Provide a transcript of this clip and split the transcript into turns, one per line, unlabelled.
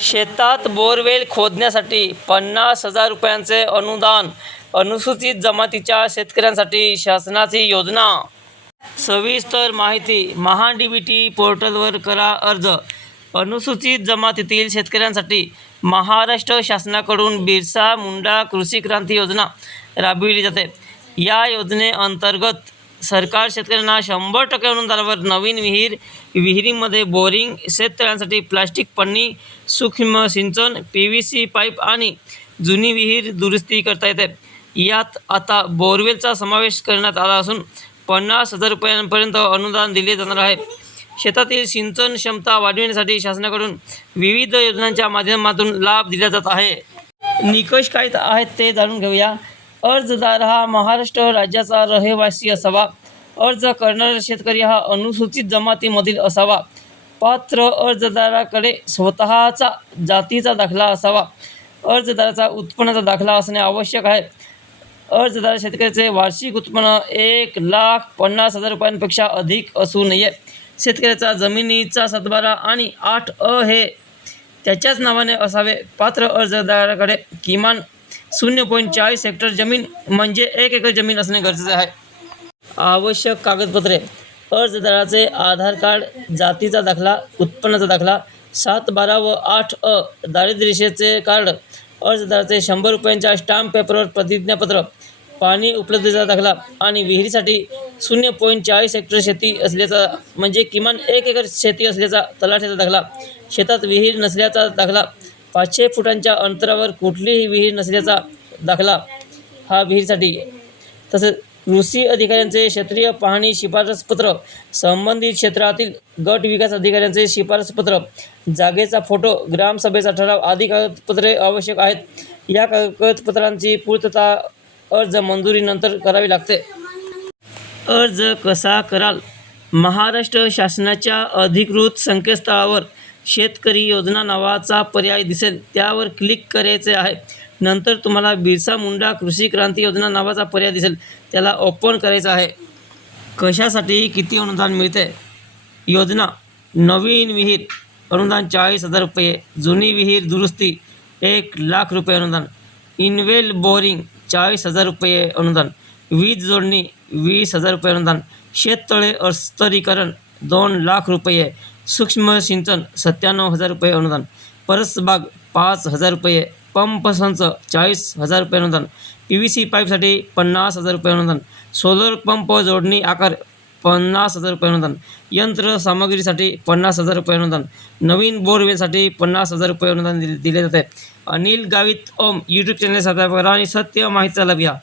शेतात बोरवेल खोदण्यासाठी पन्नास हजार रुपयांचे अनुदान अनुसूचित जमातीच्या शेतकऱ्यांसाठी शासनाची योजना. सविस्तर माहिती महान डी बी टी पोर्टलवर करा अर्ज. अनुसूचित जमातीतील शेतकऱ्यांसाठी महाराष्ट्र शासनाकडून बिरसा मुंडा कृषी क्रांती योजना राबविली जाते. या योजनेअंतर्गत सरकार शेतकऱ्यांना शंभर टक्के अनुदानावर नवीन विहीर विहिरीमध्ये बोरिंग शेततळ्यांसाठी प्लास्टिक पन्नी सूक्ष्म सिंचन पी व्ही सी पाईप आणि जुनी विहीर दुरुस्ती करता येते. यात आता बोरवेलचा समावेश करण्यात आला असून पन्नास हजार रुपयांपर्यंत अनुदान दिले जाणार आहे. शेतातील सिंचन क्षमता वाढविण्यासाठी शासनाकडून विविध योजनांच्या माध्यमातून लाभ दिला जात आहे. निकष काय आहेत ते जाणून घेऊया. अर्जदार हा महाराष्ट्र राज्याचा रहिवासी असावा. अर्ज करणारा शेतकरी हा अनुसूचित जमातीमधील असावा. पात्र अर्जदाराकडे स्वतःचा जातीचा दाखला असावा. अर्जदाराचा उत्पन्नाचा दाखला असणे आवश्यक आहे. अर्जदार शेतकऱ्याचे वार्षिक उत्पन्न एक लाख पन्नास हजार रुपयांपेक्षा अधिक असू नये. शेतकऱ्याचा जमिनीचा सातबारा आणि आठ अ हे त्याच्याच नावाने असावे. पात्र अर्जदाराकडे किमान शून्य पॉईंट चाळीस हेक्टर जमीन म्हणजे एक एकर जमीन असणे गरजेचे आहे. आवश्यक कागदपत्रे अर्जदाराचे आधार कार्ड जातीचा दाखला उत्पन्नाचा दाखला सात बारा व आठ अ दारिद्र्यरेषेचे कार्ड अर्जदाराचे शंभर रुपयांच्या स्टाम्प पेपरवर प्रतिज्ञापत्र पाणी उपलब्धतेचा दाखला आणि विहिरीसाठी शून्य पॉईंट चाळीस हेक्टर शेती असल्याचा म्हणजे किमान एक एकर शेती असल्याचा तलाठ्याचा दाखला शेतात विहीर नसल्याचा दाखला पाचशे फुटांच्या अंतरावर कुठलीही विहीर नसल्याचा दाखला हा विहीरसाठी. तसेच कृषी अधिकाऱ्यांचे क्षेत्रीय पाहणी शिफारसपत्र संबंधित क्षेत्रातील गट विकास अधिकाऱ्यांचे शिफारसपत्र जागेचा फोटो ग्रामसभेचा ठराव आदी कागदपत्रे आवश्यक आहेत. या कागदपत्रांची पूर्तता अर्ज मंजुरीनंतर करावी लागते. अर्ज कसा कराल? महाराष्ट्र शासनाच्या अधिकृत संकेतस्थळावर शेतकरी योजना नावाचा पर्याय दिसेल त्यावर क्लिक करायचे आहे. नंतर तुम्हाला बिरसा मुंडा कृषी क्रांती योजना नावाचा पर्याय दिसेल त्याला ओपन करायचं आहे. कशासाठी किती अनुदान मिळते योजना नवीन विहीर अनुदान चाळीस हजार रुपये जुनी विहीर दुरुस्ती एक लाख रुपये अनुदान. इनवेल बोरिंग चाळीस हजार रुपये अनुदान. वीज जोडणी वीस हजार रुपये अनुदान. शेततळे अस्तरीकरण दोन लाख रुपये. सूक्ष्म सिंचन सत्त्याण्णव हजार रुपये अनुदान परसबाग पाच हजार रुपये पंप संच चाळीस हजार रुपये अनुदान पी व्ही सी पाईपसाठी पन्नास हजार रुपये अनुदान सोलर पंप जोडणी आकार पन्नास हजार रुपये अनुदान यंत्र सामग्रीसाठी पन्नास हजार रुपये अनुदान नवीन बोरवेलसाठी पन्नास हजार रुपये अनुदान दिले दिले जाते. Anil Gavit Om YouTube channel subscribe करा आणि सत्य माहितीचा लाभ घ्या.